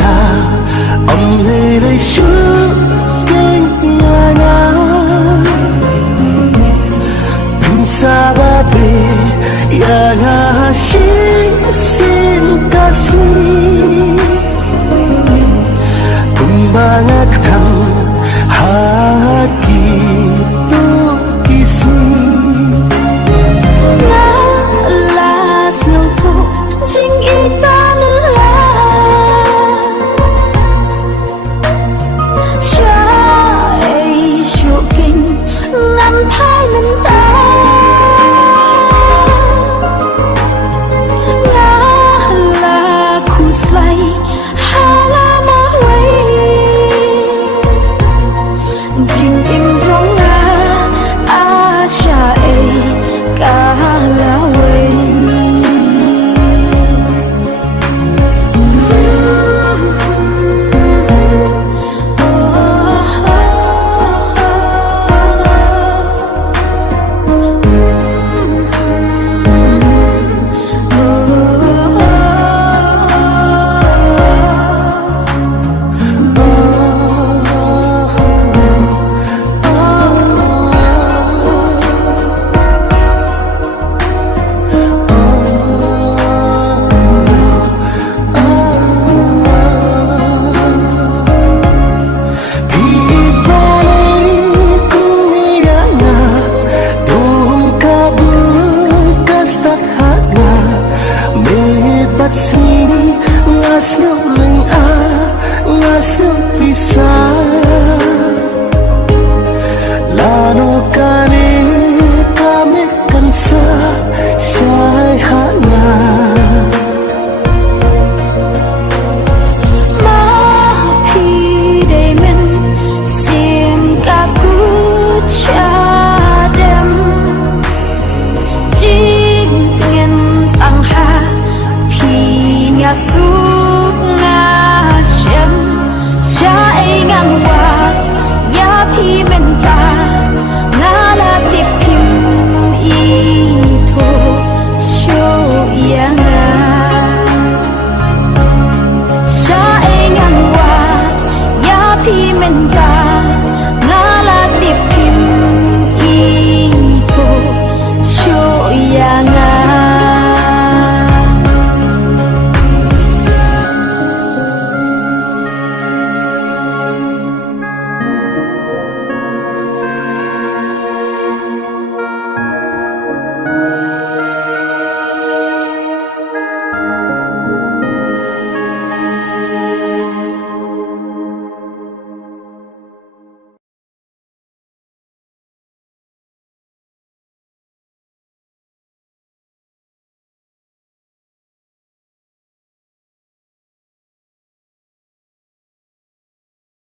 là ông lê lê suốt cái nhà na sa ba be ya na sin kasih tumbangat kang hati tu kisi la la snow to jing ita la sha ai shu king ngam thai nan ta la la khu slay ha la ma wei jing im jong la a sha ai ka la wei ngasih leng a ngasih pisah